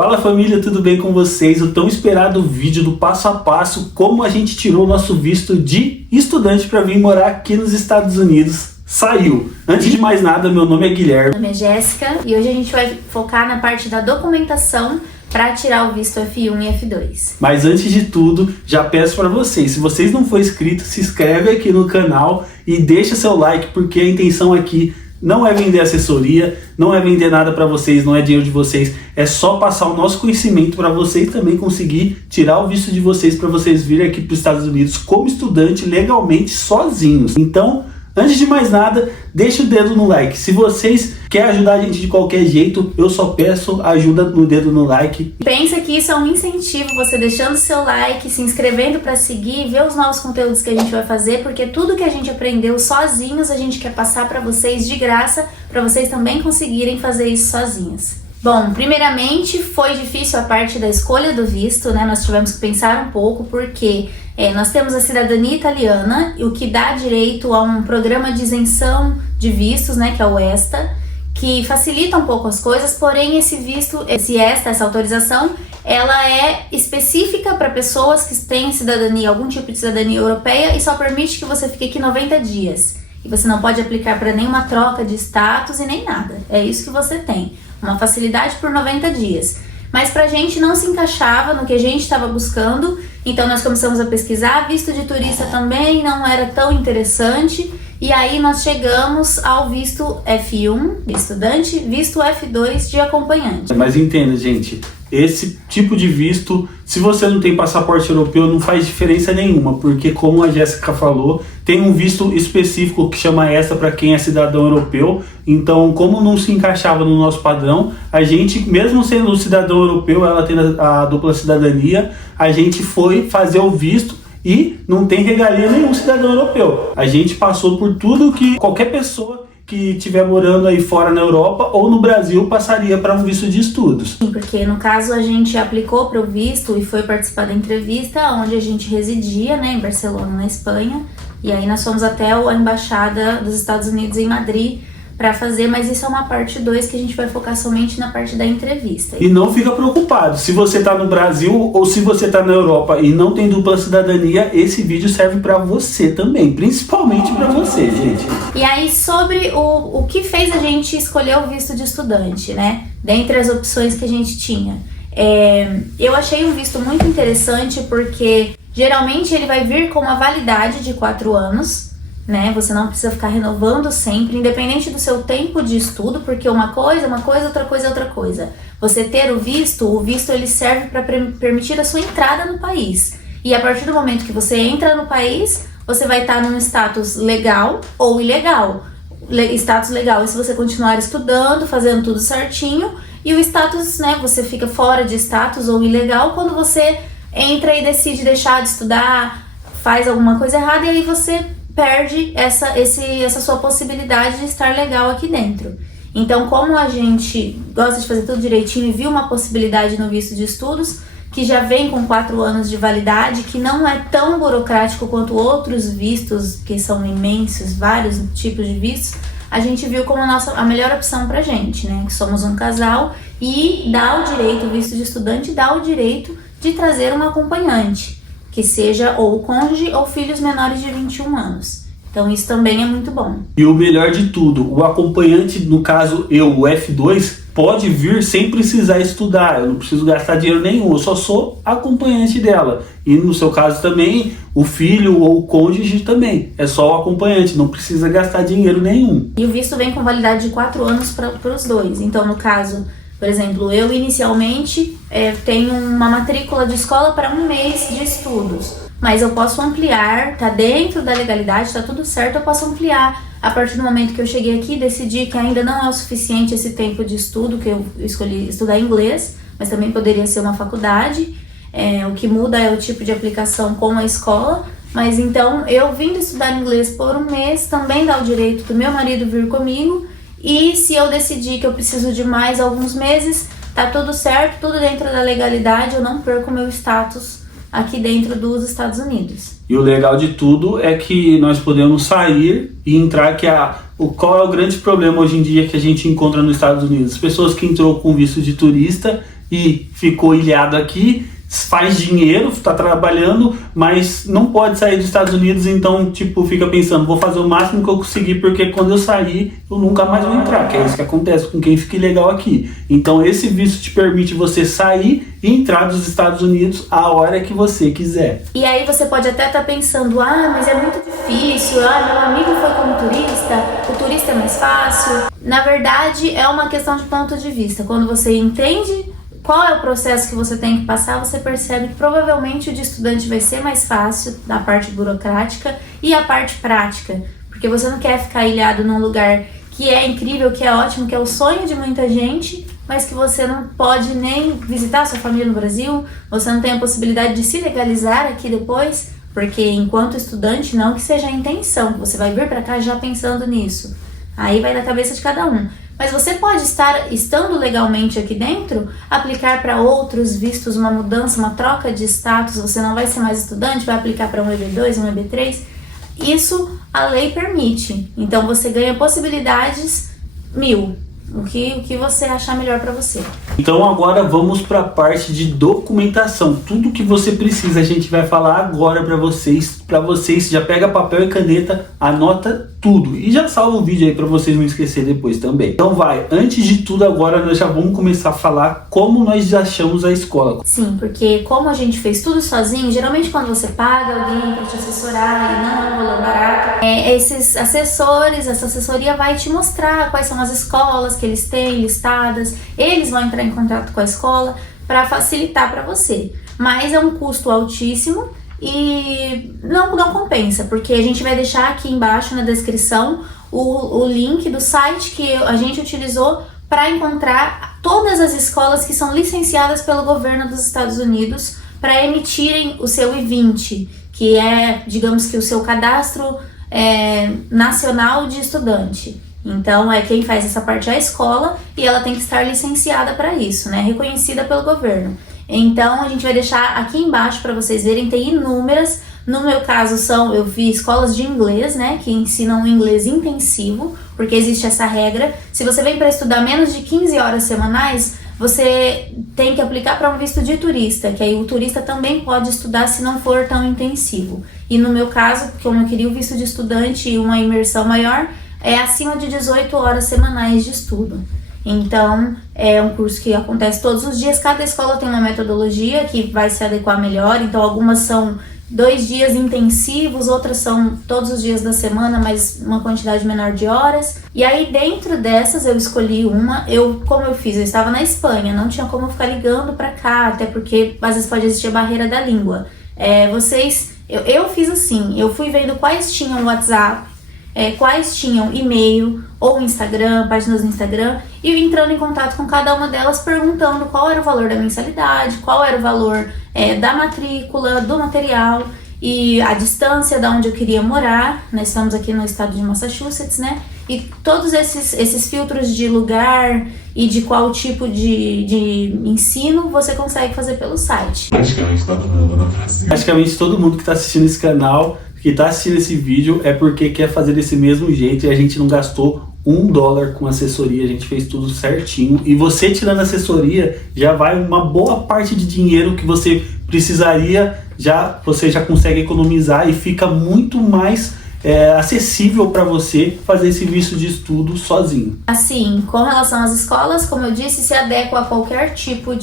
Fala família, tudo bem com vocês? O tão esperado vídeo do passo a passo, como a gente tirou o nosso visto de estudante para vir morar aqui nos Estados Unidos, saiu. Antes de mais nada, meu nome é Guilherme. Meu nome é Jéssica e hoje a gente vai focar na parte da documentação para tirar o visto F1 e F2. Mas antes de tudo, já peço para vocês, se vocês não for inscrito, se inscreve aqui no canal e deixa seu like, porque a intenção aqui não é vender assessoria, não é vender nada para vocês, não é dinheiro de vocês, é só passar o nosso conhecimento para vocês também conseguir tirar o visto de vocês para vocês virem aqui para os Estados Unidos como estudante legalmente sozinhos. Então, antes de mais nada, deixa o dedo no like. Se vocês querem ajudar a gente de qualquer jeito, eu só peço ajuda no dedo no like. Pensa que isso é um incentivo, você deixando seu like, se inscrevendo para seguir, ver os novos conteúdos que a gente vai fazer, porque tudo que a gente aprendeu sozinhos, a gente quer passar para vocês de graça, para vocês também conseguirem fazer isso sozinhos. Bom, primeiramente foi difícil a parte da escolha do visto, né? Nós tivemos que pensar um pouco, porque nós temos a cidadania italiana, o que dá direito a um programa de isenção de vistos, né? Que é o ESTA, que facilita um pouco as coisas, porém esse visto, essa autorização, ela é específica para pessoas que têm cidadania, algum tipo de cidadania europeia, e só permite que você fique aqui 90 dias. E você não pode aplicar para nenhuma troca de status e nem nada. É isso que você tem. Uma facilidade por 90 dias. Mas pra gente não se encaixava no que a gente estava buscando, então nós começamos a pesquisar. Visto de turista também não era tão interessante, e aí nós chegamos ao visto F1 de estudante, visto F2 de acompanhante. Mas entenda, gente, esse tipo de visto, se você não tem passaporte europeu, não faz diferença nenhuma, porque como a Jéssica falou, tem um visto específico que chama ESTA para quem é cidadão europeu. Então, como não se encaixava no nosso padrão, a gente, mesmo sendo cidadão europeu, ela tendo a dupla cidadania, a gente foi fazer o visto e não tem regalia nenhum cidadão europeu. A gente passou por tudo que qualquer pessoa que estiver morando aí fora na Europa ou no Brasil passaria para um visto de estudos. Sim, porque no caso a gente aplicou para o visto e foi participar da entrevista onde a gente residia, né, em Barcelona, na Espanha, e aí nós fomos até a embaixada dos Estados Unidos em Madrid para fazer, mas isso é uma parte 2 que a gente vai focar somente na parte da entrevista. E não fica preocupado, se você está no Brasil ou se você está na Europa e não tem dupla cidadania, esse vídeo serve para você também, principalmente para você, gente. E aí sobre o que fez a gente escolher o visto de estudante, né? Dentre as opções que a gente tinha. Eu achei um visto muito interessante porque geralmente ele vai vir com uma validade de 4 anos, né? Você não precisa ficar renovando sempre, independente do seu tempo de estudo, porque uma coisa, outra coisa, outra coisa. Você ter o visto ele serve para permitir a sua entrada no país. E a partir do momento que você entra no país, você vai estar num status legal ou ilegal. Status legal é se você continuar estudando, fazendo tudo certinho, e o status, né, você fica fora de status ou ilegal quando você entra e decide deixar de estudar, faz alguma coisa errada, e aí você perde essa sua possibilidade de estar legal aqui dentro. Então, como a gente gosta de fazer tudo direitinho e viu uma possibilidade no visto de estudos, que já vem com 4 anos de validade, que não é tão burocrático quanto outros vistos, que são imensos, vários tipos de vistos, a gente viu como a melhor opção pra gente, né? Que somos um casal e dá o direito, o visto de estudante dá o direito de trazer um acompanhante, que seja ou cônjuge ou filhos menores de 21 anos. Então isso também é muito bom. E o melhor de tudo, o acompanhante, no caso eu, o F2, pode vir sem precisar estudar. Eu não preciso gastar dinheiro nenhum, eu só sou acompanhante dela. E no seu caso também, o filho ou o cônjuge também. É só o acompanhante, não precisa gastar dinheiro nenhum. E o visto vem com validade de 4 anos para os dois. Então no caso, por exemplo, eu inicialmente tenho uma matrícula de escola para 1 mês de estudos, mas eu posso ampliar, tá dentro da legalidade, tá tudo certo, eu posso ampliar. A partir do momento que eu cheguei aqui, decidi que ainda não é o suficiente esse tempo de estudo, que eu escolhi estudar inglês, mas também poderia ser uma faculdade. O que muda é o tipo de aplicação com a escola, mas então eu vindo estudar inglês por 1 mês, também dá o direito do meu marido vir comigo. E se eu decidir que eu preciso de mais alguns meses, tá tudo certo, tudo dentro da legalidade, eu não perco meu status aqui dentro dos Estados Unidos. E o legal de tudo é que nós podemos sair e entrar, qual é o grande problema hoje em dia que a gente encontra nos Estados Unidos? As pessoas que entrou com visto de turista e ficou ilhado aqui, faz dinheiro, tá trabalhando, mas não pode sair dos Estados Unidos, então, tipo, fica pensando, vou fazer o máximo que eu conseguir, porque quando eu sair, eu nunca mais vou entrar, que é isso que acontece com quem fica ilegal aqui. Então, esse visto te permite você sair e entrar dos Estados Unidos a hora que você quiser. E aí você pode até estar pensando, mas é muito difícil, meu amigo foi como turista, o turista é mais fácil. Na verdade, é uma questão de ponto de vista. Quando você entende qual é o processo que você tem que passar, você percebe que provavelmente o de estudante vai ser mais fácil, da parte burocrática e a parte prática, porque você não quer ficar ilhado num lugar que é incrível, que é ótimo, que é o sonho de muita gente, mas que você não pode nem visitar a sua família no Brasil, você não tem a possibilidade de se legalizar aqui depois, porque enquanto estudante, não que seja a intenção, que você vai vir para cá já pensando nisso, aí vai na cabeça de cada um. Mas você pode estar, estando legalmente aqui dentro, aplicar para outros vistos, uma mudança, uma troca de status, você não vai ser mais estudante, vai aplicar para um EB2, um EB3. Isso a lei permite. Então você ganha possibilidades 1000. O que você achar melhor para você. Então agora vamos para a parte de documentação. Tudo que você precisa a gente vai falar agora para vocês. Já pega papel e caneta, anota tudo e já salva o vídeo aí para vocês não esquecer depois também. Então antes de tudo agora nós já vamos começar a falar como nós achamos a escola. Sim, porque como a gente fez tudo sozinho, geralmente quando você paga alguém para te assessorar e não é um valor barato, esses assessores, essa assessoria vai te mostrar quais são as escolas que eles têm listadas, eles vão entrar em contato com a escola para facilitar para você, mas é um custo altíssimo e não compensa, porque a gente vai deixar aqui embaixo na descrição o link do site que a gente utilizou para encontrar todas as escolas que são licenciadas pelo governo dos Estados Unidos para emitirem o seu I-20, que é, digamos que o seu cadastro nacional de estudante. Então, quem faz essa parte é a escola e ela tem que estar licenciada para isso, né? Reconhecida pelo governo. Então, a gente vai deixar aqui embaixo para vocês verem, tem inúmeras. No meu caso, eu vi escolas de inglês, né? Que ensinam inglês intensivo, porque existe essa regra. Se você vem para estudar menos de 15 horas semanais, você tem que aplicar para um visto de turista, que aí o turista também pode estudar se não for tão intensivo. E no meu caso, como eu queria o visto de estudante e uma imersão maior, é acima de 18 horas semanais de estudo. Então, é um curso que acontece todos os dias. Cada escola tem uma metodologia que vai se adequar melhor. Então, algumas são 2 dias intensivos, outras são todos os dias da semana, mas uma quantidade menor de horas. E aí, dentro dessas, eu escolhi uma. Como eu fiz? Eu estava na Espanha, não tinha como ficar ligando para cá, até porque às vezes pode existir a barreira da língua. Eu fiz assim, eu fui vendo quais tinham WhatsApp, quais tinham e-mail ou Instagram, páginas no Instagram, e entrando em contato com cada uma delas, perguntando qual era o valor da mensalidade, qual era o valor da matrícula, do material e a distância da onde eu queria morar. Nós estamos aqui no estado de Massachusetts, né? E todos esses filtros de lugar e de qual tipo de ensino você consegue fazer pelo site. Praticamente todo mundo que está assistindo esse canal, que está assistindo esse vídeo, é porque quer fazer desse mesmo jeito e a gente não gastou $1 com assessoria, a gente fez tudo certinho. E você tirando a assessoria, já vai uma boa parte de dinheiro que você precisaria, você já consegue economizar e fica muito mais acessível para você fazer esse visto de estudo sozinho. Assim, com relação às escolas, como eu disse, se adequa a qualquer tipo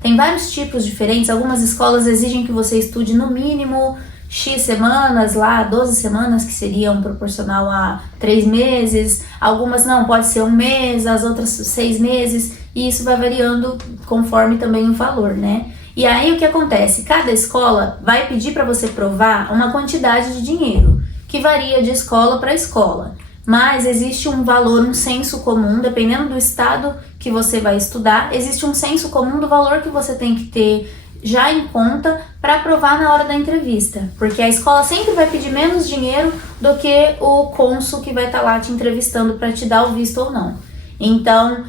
tem vários tipos diferentes. Algumas escolas exigem que você estude no mínimo X semanas, 12 semanas, que seriam proporcional a 3 meses. Algumas não, pode ser 1 mês, as outras 6 meses, e isso vai variando conforme também o valor, né? E aí o que acontece? Cada escola vai pedir para você provar uma quantidade de dinheiro, que varia de escola para escola. Mas existe um valor, um senso comum, dependendo do estado que você vai estudar, existe um senso comum do valor que você tem que ter já em conta para aprovar na hora da entrevista, porque a escola sempre vai pedir menos dinheiro do que o cônsul que vai estar lá te entrevistando para te dar o visto ou não. Então,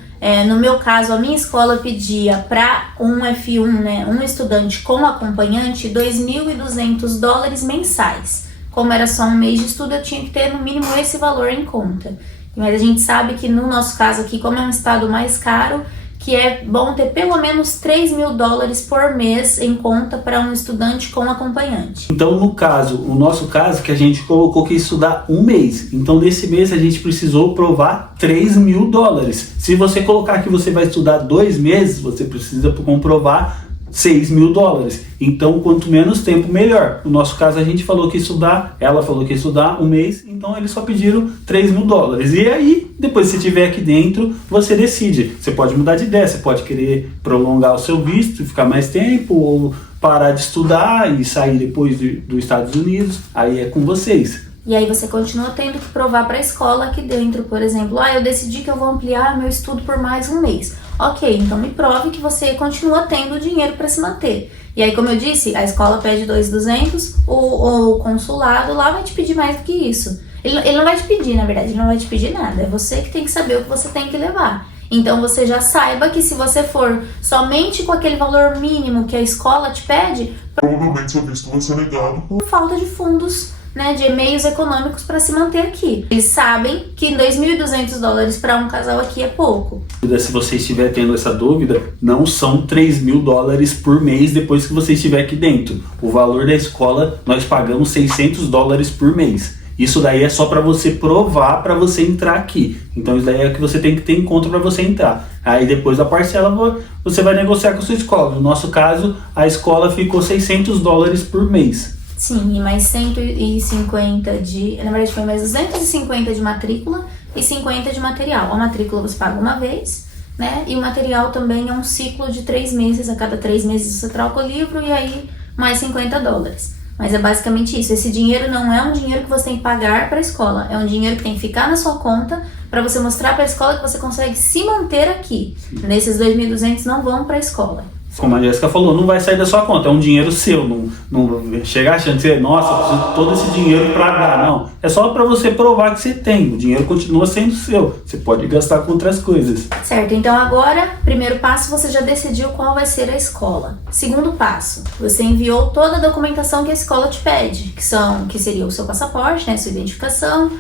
no meu caso, a minha escola pedia para um F1, né, um estudante com acompanhante, $2.200 mensais. Como era só um mês de estudo, eu tinha que ter no mínimo esse valor em conta. Mas a gente sabe que no nosso caso aqui, como é um estado mais caro, que é bom ter pelo menos 3 mil dólares por mês em conta para um estudante com acompanhante. Então, o nosso caso, que a gente colocou que ia estudar um mês. Então, nesse mês a gente precisou provar 3 mil dólares. Se você colocar que você vai estudar 2 meses, você precisa comprovar 6 mil dólares. Então, quanto menos tempo, melhor. No nosso caso, a gente falou que ia estudar, ela falou que ia estudar um mês, então eles só pediram 3 mil dólares. E aí, depois que você estiver aqui dentro, você decide. Você pode mudar de ideia, você pode querer prolongar o seu visto, ficar mais tempo, ou parar de estudar e sair depois dos Estados Unidos. Aí é com vocês. E aí você continua tendo que provar para a escola aqui dentro, por exemplo, eu decidi que eu vou ampliar meu estudo por mais um mês. Ok, então me prove que você continua tendo dinheiro para se manter. E aí, como eu disse, a escola pede 2.200, o consulado lá vai te pedir mais do que isso. Ele não vai te pedir, na verdade, ele não vai te pedir nada. É você que tem que saber o que você tem que levar. Então você já saiba que se você for somente com aquele valor mínimo que a escola te pede, provavelmente seu visto vai ser negado por falta de fundos, né, de meios econômicos para se manter aqui. Eles sabem que 2.200 dólares para um casal aqui é pouco. Se você estiver tendo essa dúvida, não são 3 mil dólares por mês depois que você estiver aqui dentro. O valor da escola, nós pagamos 600 dólares por mês. Isso daí é só para você provar para você entrar aqui. Então isso daí é o que você tem que ter em conta para você entrar. Aí depois da parcela você vai negociar com a sua escola. No nosso caso, a escola ficou 600 dólares por mês. Sim, e mais 150 na verdade foi mais 250 de matrícula e 50 de material. A matrícula você paga uma vez, né? E o material também é um ciclo de 3 meses. A cada 3 meses você troca o livro e aí mais 50 dólares. Mas é basicamente isso. Esse dinheiro não é um dinheiro que você tem que pagar para a escola. É um dinheiro que tem que ficar na sua conta para você mostrar para a escola que você consegue se manter aqui. Nesses 2.200 não vão para a escola. Como a Jéssica falou, não vai sair da sua conta, é um dinheiro seu, não chegar achando que você, nossa, eu preciso de todo esse dinheiro para dar, não. É só para você provar que você tem, o dinheiro continua sendo seu, você pode gastar com outras coisas. Certo, então agora, primeiro passo, você já decidiu qual vai ser a escola. Segundo passo, você enviou toda a documentação que a escola te pede, que seria o seu passaporte, né, sua identificação,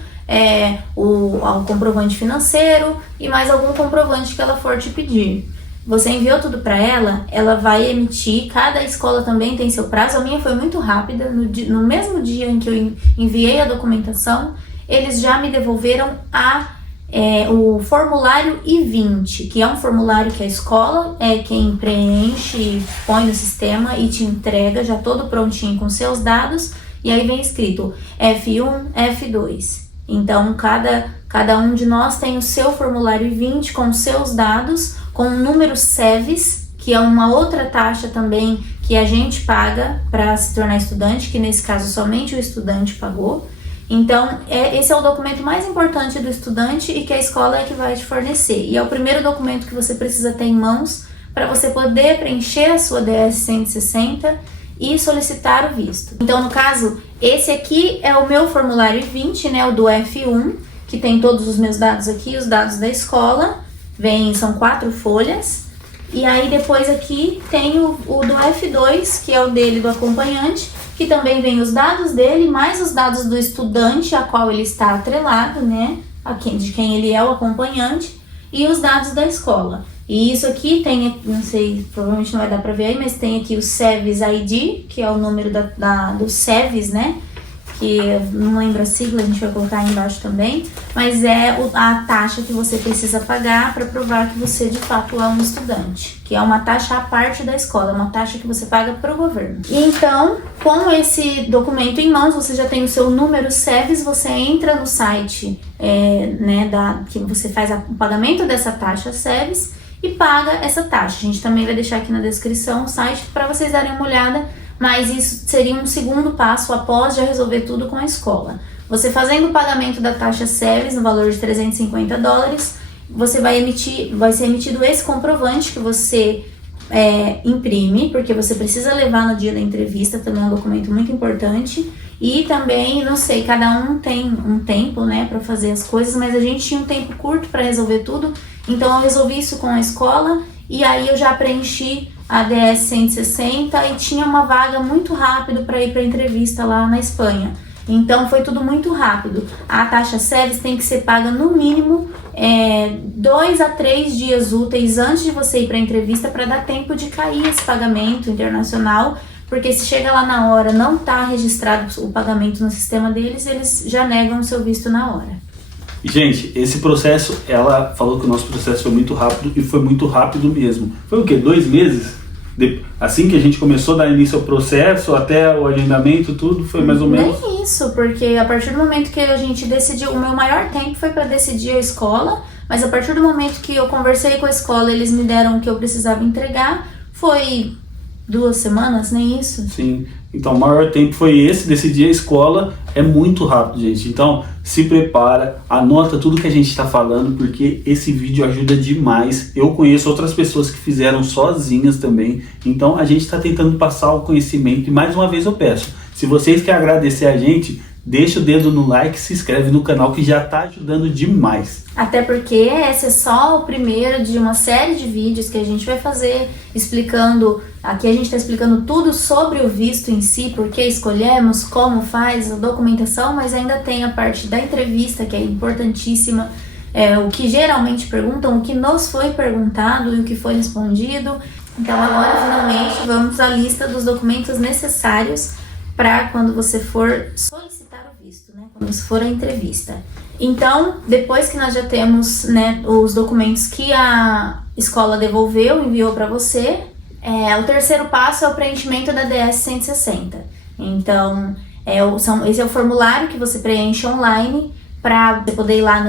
o comprovante financeiro e mais algum comprovante que ela for te pedir. Você enviou tudo para ela, ela vai emitir, cada escola também tem seu prazo. A minha foi muito rápida, no mesmo dia em que eu enviei a documentação, eles já me devolveram o formulário I-20, que é um formulário que a escola é quem preenche, põe no sistema e te entrega já todo prontinho com seus dados, e aí vem escrito F1, F2. Então, cada um de nós tem o seu formulário I-20 com os seus dados, com o número SEVES, que é uma outra taxa também que a gente paga para se tornar estudante, que nesse caso somente o estudante pagou. Então, esse é o documento mais importante do estudante e que a escola é que vai te fornecer. E é o primeiro documento que você precisa ter em mãos para você poder preencher a sua DS-160 e solicitar o visto. Então, no caso, esse aqui é o meu formulário I-20, né, o do F1, que tem todos os meus dados aqui, os dados da escola. São 4 folhas. E aí depois aqui tem o do F2, que é o dele do acompanhante, que também vem os dados dele, mais os dados do estudante a qual ele está atrelado, né? De quem ele é o acompanhante, e os dados da escola. E isso aqui tem, não sei, provavelmente não vai dar pra ver aí, mas tem aqui o SEVES ID, que é o número do SEVES, né? Que não lembro a sigla, a gente vai colocar aí embaixo também, mas é a taxa que você precisa pagar para provar que você de fato é um estudante, que é uma taxa à parte da escola, uma taxa que você paga para o governo. E então, com esse documento em mãos, você já tem o seu número SEVES, você entra no site, que você faz o pagamento dessa taxa SEVES e paga essa taxa. A gente também vai deixar aqui na descrição o site para vocês darem uma olhada. Mas isso seria um segundo passo após já resolver tudo com a escola. Você fazendo o pagamento da taxa SEVES no valor de 350 dólares, vai ser emitido esse comprovante que você imprime, porque você precisa levar no dia da entrevista, também é um documento muito importante. E também, não sei, cada um tem um tempo, né, para fazer as coisas, mas a gente tinha um tempo curto para resolver tudo, então eu resolvi isso com a escola e aí eu já preenchi a DS-160 e tinha uma vaga muito rápido para ir para a entrevista lá na Espanha. Então foi tudo muito rápido. A taxa SEVES tem que ser paga no mínimo 2 a 3 dias úteis antes de você ir para a entrevista para dar tempo de cair esse pagamento internacional, porque se chega lá na hora, não está registrado o pagamento no sistema deles, eles já negam o seu visto na hora. Gente, esse processo, ela falou que o nosso processo foi muito rápido e foi muito rápido mesmo. Foi o quê? 2 meses? Assim que a gente começou a dar início ao processo, até o agendamento, tudo, foi mais ou menos? Nem isso, porque a partir do momento que a gente decidiu, o meu maior tempo foi para decidir a escola, mas a partir do momento que eu conversei com a escola, eles me deram o que eu precisava entregar, foi 2 semanas, nem isso? Sim, então o maior tempo foi esse, decidir a escola, é muito rápido, gente. Então se prepara, anota tudo que a gente está falando, porque esse vídeo ajuda demais. Eu conheço outras pessoas que fizeram sozinhas também, então a gente está tentando passar o conhecimento. E mais uma vez eu peço, se vocês querem agradecer a gente, deixa o dedo no like, se inscreve no canal que já está ajudando demais. Até porque esse é só o primeiro de uma série de vídeos que a gente vai fazer explicando, aqui a gente está explicando tudo sobre o visto em si, por que escolhemos, como faz a documentação, mas ainda tem a parte da entrevista que é importantíssima, o que geralmente perguntam, o que nos foi perguntado e o que foi respondido. Então agora finalmente vamos à lista dos documentos necessários para quando você for solicitar o visto, né? Quando você for à entrevista. Então, depois que nós já temos, né, os documentos que a escola devolveu, enviou para você, o terceiro passo é o preenchimento da DS 160. Então, esse é o formulário que você preenche online para poder ir lá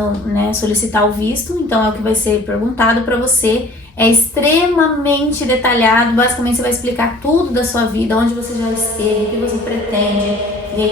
solicitar o visto. Então, é o que vai ser perguntado para você. É extremamente detalhado, basicamente você vai explicar tudo da sua vida, onde você já esteve, o que você pretende,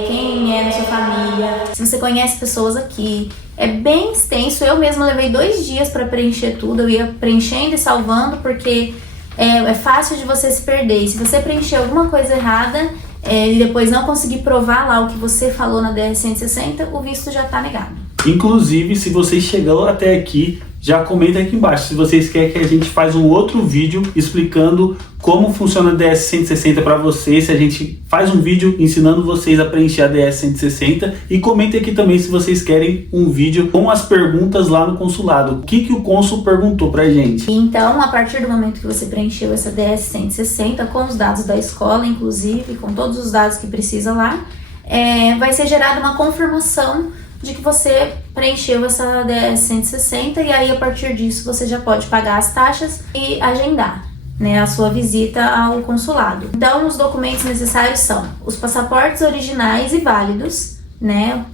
quem é da sua família, se você conhece pessoas aqui. É bem extenso, eu mesma levei 2 dias para preencher tudo, eu ia preenchendo e salvando, porque é fácil de você se perder. E se você preencher alguma coisa errada e depois não conseguir provar lá o que você falou na DR 160, o visto já está negado. Inclusive, se vocês chegaram até aqui, já comenta aqui embaixo se vocês querem que a gente faça um outro vídeo explicando como funciona a DS 160 para vocês, se a gente faz um vídeo ensinando vocês a preencher a DS 160, e comentem aqui também se vocês querem um vídeo com as perguntas lá no consulado. O que o cônsul perguntou pra gente? Então, a partir do momento que você preencheu essa DS 160, com os dados da escola, inclusive, com todos os dados que precisa lá, vai ser gerada uma confirmação de que você preencheu essa DS 160, e aí a partir disso você já pode pagar as taxas e agendar, né, a sua visita ao consulado. Então, os documentos necessários são os passaportes originais e válidos, né,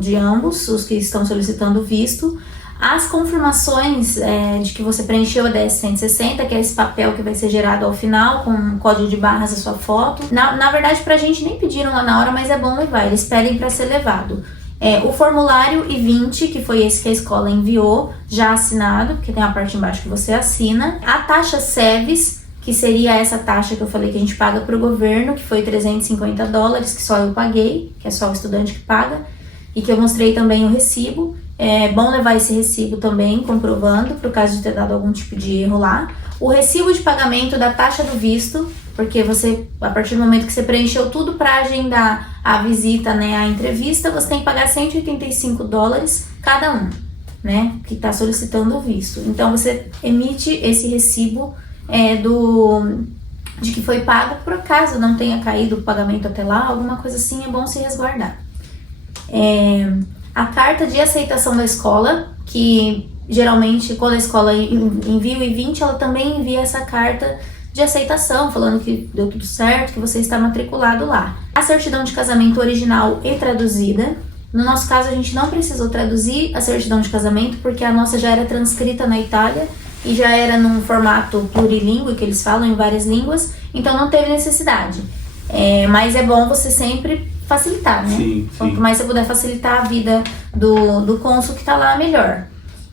de ambos, os que estão solicitando o visto, as confirmações de que você preencheu a DS 160, que é esse papel que vai ser gerado ao final, com um código de barras a sua foto. Na verdade, pra gente nem pediram lá na hora, mas é bom levar, eles pedem para ser levado. O formulário I-20, que foi esse que a escola enviou, já assinado, porque tem a parte embaixo que você assina. A taxa SEVES, que seria essa taxa que eu falei que a gente paga para o governo, que foi $350, que só eu paguei, que é só o estudante que paga, e que eu mostrei também o recibo. É bom levar esse recibo também, comprovando, para o caso de ter dado algum tipo de erro lá. O recibo de pagamento da taxa do visto, porque você, a partir do momento que você preencheu tudo para agendar a visita, né, a entrevista, você tem que pagar $185 cada um, né, que está solicitando o visto. Então, você emite esse recibo de que foi pago, por acaso não tenha caído o pagamento até lá, alguma coisa assim, é bom se resguardar. A carta de aceitação da escola, que geralmente quando a escola envia o I-20, ela também envia essa carta de aceitação, falando que deu tudo certo, que você está matriculado lá. A certidão de casamento original e traduzida. No nosso caso, a gente não precisou traduzir a certidão de casamento, porque a nossa já era transcrita na Itália e já era num formato plurilingüe, que eles falam em várias línguas, então não teve necessidade. Mas é bom você sempre facilitar, né? Sim. Quanto mais você puder facilitar a vida do cônsul que está lá, melhor.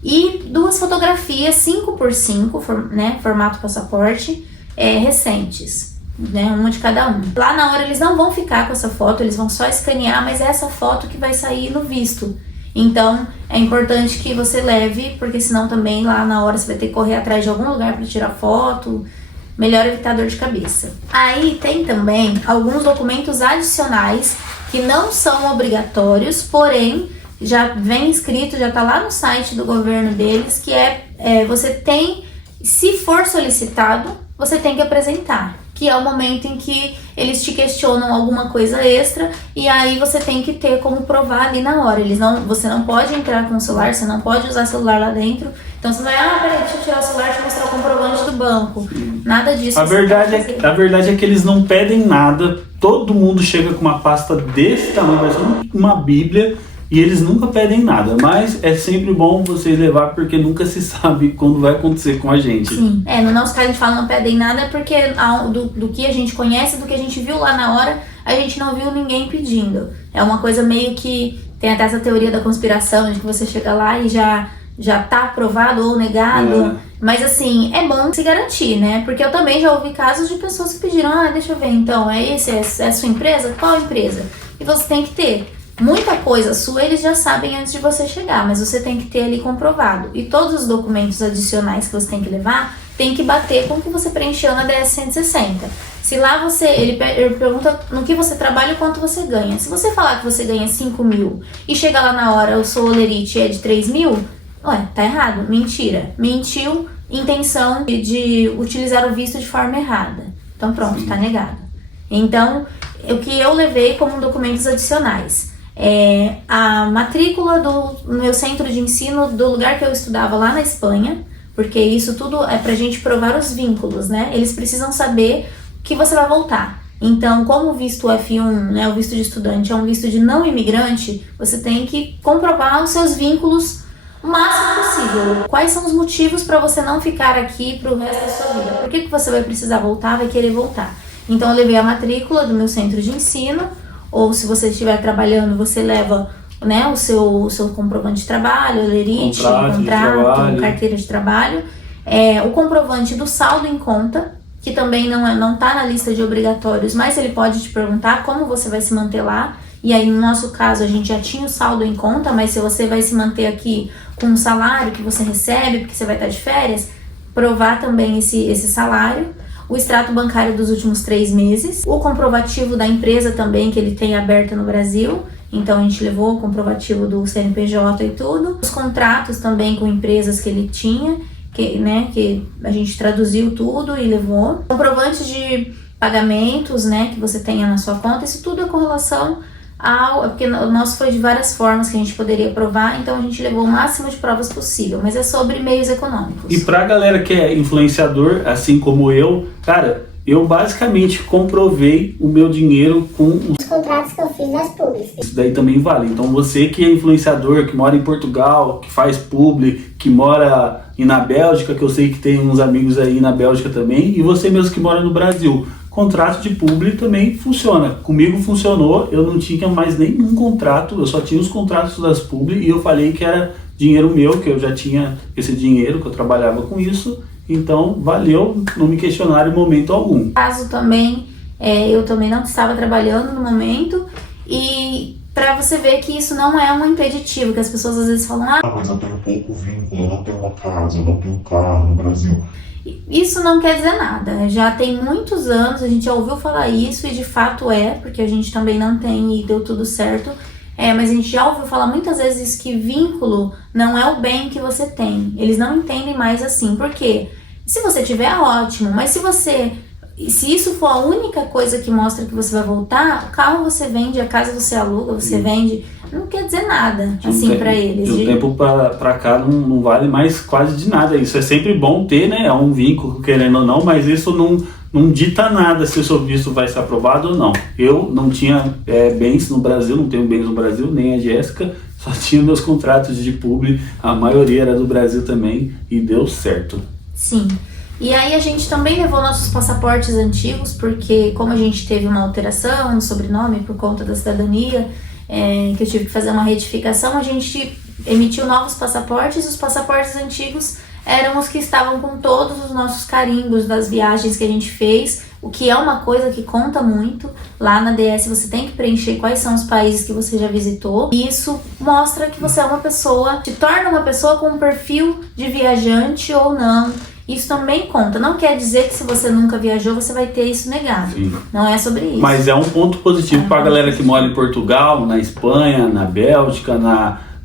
E 2 fotografias 5x5, né, formato passaporte, recentes, né, uma de cada um. Lá na hora eles não vão ficar com essa foto, eles vão só escanear, mas é essa foto que vai sair no visto. Então é importante que você leve, porque senão também lá na hora você vai ter que correr atrás de algum lugar para tirar foto. Melhor evitar dor de cabeça. Aí tem também alguns documentos adicionais que não são obrigatórios, porém já vem escrito, já tá lá no site do governo deles, que você tem, se for solicitado, você tem que apresentar, que é o momento em que eles te questionam alguma coisa extra e aí você tem que ter como provar ali na hora. Você não pode entrar com o celular, você não pode usar celular lá dentro. Então você vai, peraí, deixa eu tirar o celular e te mostrar o comprovante do banco. Nada disso. A verdade é que eles não pedem nada, todo mundo chega com uma pasta desse tamanho, parece uma bíblia, e eles nunca pedem nada, mas é sempre bom vocês levar porque nunca se sabe quando vai acontecer com a gente. Sim, no nosso caso a gente fala não pedem nada porque do que a gente conhece, do que a gente viu lá na hora, a gente não viu ninguém pedindo. É uma coisa meio que, tem até essa teoria da conspiração, de que você chega lá e já tá aprovado ou negado, mas assim, é bom se garantir, né? Porque eu também já ouvi casos de pessoas que pediram, deixa eu ver então, é a sua empresa? Qual empresa? E você tem que ter. Muita coisa sua eles já sabem antes de você chegar, mas você tem que ter ali comprovado. E todos os documentos adicionais que você tem que levar, tem que bater com o que você preencheu na DS-160. Se lá ele pergunta no que você trabalha e quanto você ganha. Se você falar que você ganha 5 mil e chegar lá na hora, eu sou olerite é de 3 mil, tá errado, mentira. Mentiu, intenção de utilizar o visto de forma errada. Então pronto, tá negado. Então, o que eu levei como documentos adicionais a matrícula do meu centro de ensino do lugar que eu estudava lá na Espanha, porque isso tudo é pra gente provar os vínculos, né? Eles precisam saber que você vai voltar. Então, como o visto F1, né, o visto de estudante, é um visto de não imigrante, você tem que comprovar os seus vínculos o máximo possível. Quais são os motivos para você não ficar aqui pro resto da sua vida? Por que você vai precisar voltar, vai querer voltar? Então, eu levei a matrícula do meu centro de ensino, ou se você estiver trabalhando, você leva, né, o seu comprovante de trabalho, olerite, contrato, carteira de trabalho, o comprovante do saldo em conta, que também não está na lista de obrigatórios, mas ele pode te perguntar como você vai se manter lá. E aí, no nosso caso, a gente já tinha o saldo em conta, mas se você vai se manter aqui com o salário que você recebe, porque você vai estar de férias, provar também esse salário. O extrato bancário dos últimos 3 meses, o comprovativo da empresa também que ele tem aberta no Brasil, então a gente levou o comprovativo do CNPJ e tudo, os contratos também com empresas que ele tinha, que a gente traduziu tudo e levou, comprovante de pagamentos, né, que você tenha na sua conta, isso tudo é com relação porque o nosso foi de várias formas que a gente poderia provar, então a gente levou o máximo de provas possível, mas é sobre meios econômicos. E pra galera que é influenciador, assim como eu, cara, eu basicamente comprovei o meu dinheiro com os contratos que eu fiz nas publis. Isso daí também vale. Então você que é influenciador, que mora em Portugal, que faz publi, que mora na Bélgica, que eu sei que tem uns amigos aí na Bélgica também, e você mesmo que mora no Brasil, contrato de publi também funciona. Comigo funcionou, eu não tinha mais nenhum contrato, eu só tinha os contratos das publi e eu falei que era dinheiro meu, que eu já tinha esse dinheiro, que eu trabalhava com isso, então valeu, não me questionaram em momento algum. Caso também, eu também não estava trabalhando no momento e para você ver que isso não é um impeditivo, que as pessoas às vezes falam, mas eu tenho pouco vínculo, eu não tenho uma casa, eu não tenho um carro no Brasil. Isso não quer dizer nada, já tem muitos anos, a gente já ouviu falar isso e de fato porque a gente também não tem e deu tudo certo, mas a gente já ouviu falar muitas vezes que vínculo não é o bem que você tem, eles não entendem mais assim, porque se você tiver ótimo, mas se isso for a única coisa que mostra que você vai voltar, o carro você vende, a casa você aluga, você vende, não quer dizer nada, assim, pra eles. De um tempo pra cá não vale mais quase de nada. Isso é sempre bom ter, né? É um vínculo, querendo ou não, mas isso não dita nada se o seu visto vai ser aprovado ou não. Eu não tinha bens no Brasil, não tenho bens no Brasil, nem a Jéssica, só tinha meus contratos de publi, a maioria era do Brasil também, e deu certo. Sim. E aí a gente também levou nossos passaportes antigos, porque como a gente teve uma alteração no sobrenome por conta da cidadania, que eu tive que fazer uma retificação, a gente emitiu novos passaportes, e os passaportes antigos eram os que estavam com todos os nossos carimbos das viagens que a gente fez, o que é uma coisa que conta muito. Lá na DS você tem que preencher quais são os países que você já visitou, e isso mostra que você é uma pessoa, te torna uma pessoa com um perfil de viajante ou não. Isso também conta, não quer dizer que se você nunca viajou, você vai ter isso negado. Sim. Não é sobre isso. Mas é um ponto positivo para a galera que mora em Portugal, na Espanha, na Bélgica,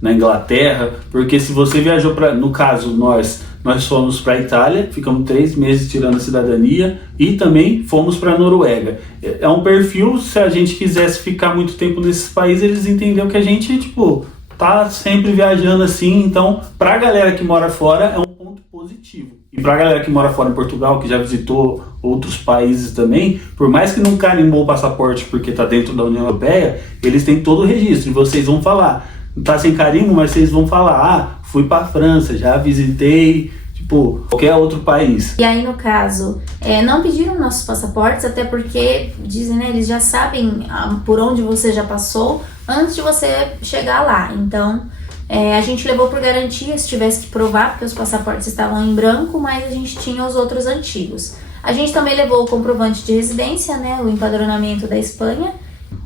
na Inglaterra, porque se você viajou para, no caso, nós fomos para a Itália, ficamos 3 meses tirando a cidadania e também fomos para a Noruega. É um perfil, se a gente quisesse ficar muito tempo nesses países, eles entenderam que a gente, tipo, tá sempre viajando assim, então, para a galera que mora fora, é um ponto positivo. E para a galera que mora fora em Portugal, que já visitou outros países também, por mais que não carimbou o passaporte porque está dentro da União Europeia, eles têm todo o registro. E vocês vão falar, tá sem carimbo, mas vocês vão falar, fui para a França, já visitei, tipo, qualquer outro país. E aí, no caso, não pediram nossos passaportes, até porque, dizem, né, eles já sabem por onde você já passou antes de você chegar lá. Então, a gente levou por garantia, se tivesse que provar, porque os passaportes estavam em branco, mas a gente tinha os outros antigos. A gente também levou o comprovante de residência, né, o empadronamento da Espanha,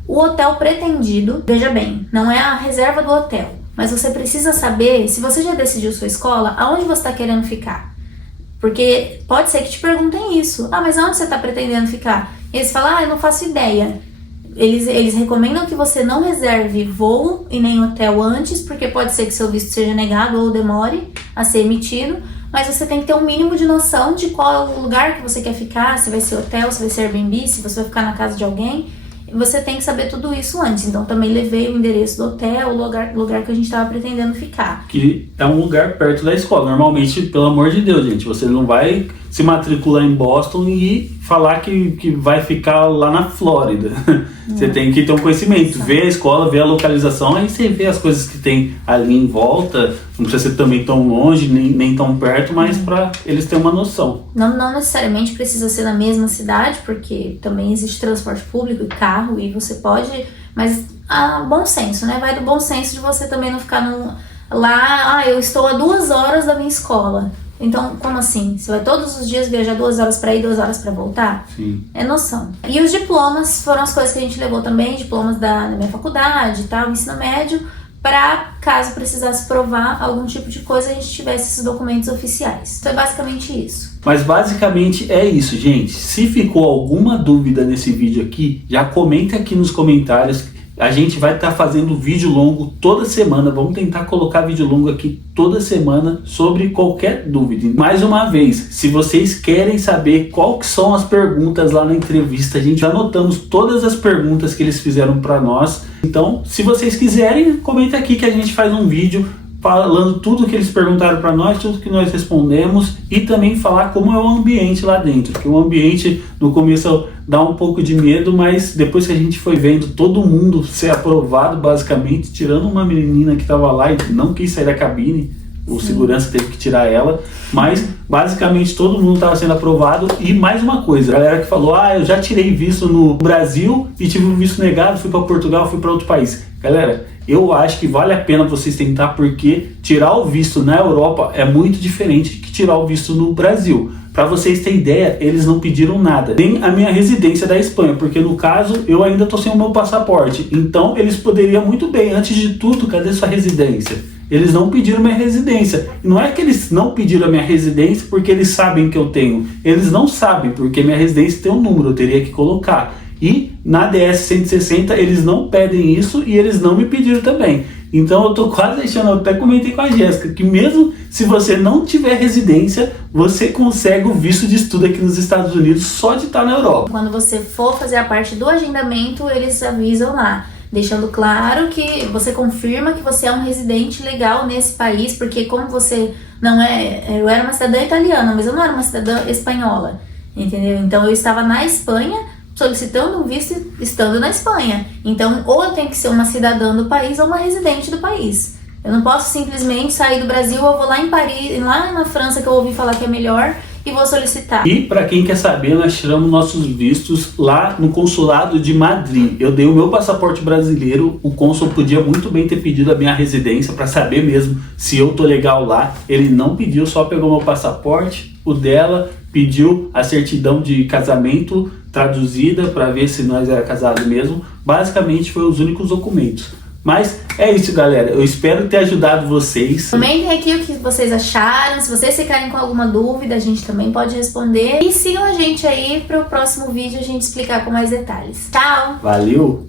o hotel pretendido. Veja bem, não é a reserva do hotel, mas você precisa saber, se você já decidiu sua escola, aonde você está querendo ficar. Porque pode ser que te perguntem isso. Ah, mas aonde você está pretendendo ficar? E eles falam, eu não faço ideia. Eles recomendam que você não reserve voo e nem hotel antes, porque pode ser que seu visto seja negado ou demore a ser emitido, mas você tem que ter um mínimo de noção de qual é o lugar que você quer ficar, se vai ser hotel, se vai ser Airbnb, se você vai ficar na casa de alguém. Você tem que saber tudo isso antes. Então também levei o endereço do hotel, o lugar que a gente estava pretendendo ficar. Que é um lugar perto da escola. Normalmente, pelo amor de Deus, gente, você não vai se matricular em Boston e falar que vai ficar lá na Flórida. Você tem que ter um conhecimento, ver a escola, ver a localização, aí você vê as coisas que tem ali em volta. Não precisa ser também tão longe, nem tão perto, mas para eles terem uma noção. Não necessariamente precisa ser na mesma cidade, porque também existe transporte público e carro, e você pode... Mas bom senso, né? Vai do bom senso de você também não ficar lá... eu estou a 2 horas da minha escola. Então, como assim? Você vai todos os dias viajar 2 horas para ir, 2 horas para voltar? Sim. É noção. E os diplomas foram as coisas que a gente levou também, diplomas da minha faculdade e tal, ensino médio, para caso precisasse provar algum tipo de coisa, a gente tivesse esses documentos oficiais. Então é basicamente isso. Mas basicamente é isso, gente. Se ficou alguma dúvida nesse vídeo aqui, já comenta aqui nos comentários. A gente vai estar fazendo vídeo longo toda semana. Vamos tentar colocar vídeo longo aqui toda semana sobre qualquer dúvida. Mais uma vez, se vocês querem saber qual que são as perguntas lá na entrevista, a gente já anotamos todas as perguntas que eles fizeram para nós. Então, se vocês quiserem, comenta aqui que a gente faz um vídeo falando tudo que eles perguntaram para nós, tudo que nós respondemos, e também falar como é o ambiente lá dentro, porque o ambiente no começo dá um pouco de medo, mas depois que a gente foi vendo todo mundo ser aprovado, basicamente, tirando uma menina que estava lá e não quis sair da cabine, o segurança teve que tirar ela, mas basicamente todo mundo estava sendo aprovado. E mais uma coisa, a galera que falou, eu já tirei visto no Brasil e tive um visto negado, fui para Portugal, fui para outro país. Galera, eu acho que vale a pena vocês tentar, porque tirar o visto na Europa é muito diferente que tirar o visto no Brasil. Para vocês terem ideia, eles não pediram nada, nem a minha residência da Espanha, porque no caso eu ainda estou sem o meu passaporte. Então eles poderiam muito bem, antes de tudo, cadê sua residência? Eles não pediram minha residência. E não é que eles não pediram a minha residência porque eles sabem que eu tenho. Eles não sabem, porque minha residência tem um número, eu teria que colocar. E na DS 160 eles não pedem isso e eles não me pediram também. Então eu tô quase deixando, eu até comentei com a Jéssica, que mesmo se você não tiver residência, você consegue o visto de estudo aqui nos Estados Unidos só de estar na Europa. Quando você for fazer a parte do agendamento, eles avisam lá, deixando claro que você confirma que você é um residente legal nesse país, porque como você não eu era uma cidadã italiana, mas eu não era uma cidadã espanhola, entendeu? Então eu estava na Espanha, solicitando um visto estando na Espanha. Então, ou eu tenho que ser uma cidadã do país ou uma residente do país. Eu não posso simplesmente sair do Brasil, eu vou lá em Paris, lá na França, que eu ouvi falar que é melhor, e vou solicitar. E para quem quer saber, nós tiramos nossos vistos lá no consulado de Madrid. Eu dei o meu passaporte brasileiro, o cônsul podia muito bem ter pedido a minha residência para saber mesmo se eu tô legal lá. Ele não pediu, só pegou meu passaporte, o dela, pediu a certidão de casamento traduzida para ver se nós era casado mesmo. Basicamente foi os únicos documentos. Mas é isso, galera. Eu espero ter ajudado vocês. Comentem aqui o que vocês acharam. Se vocês ficarem com alguma dúvida, a gente também pode responder. E sigam a gente aí para o próximo vídeo a gente explicar com mais detalhes. Tchau! Valeu!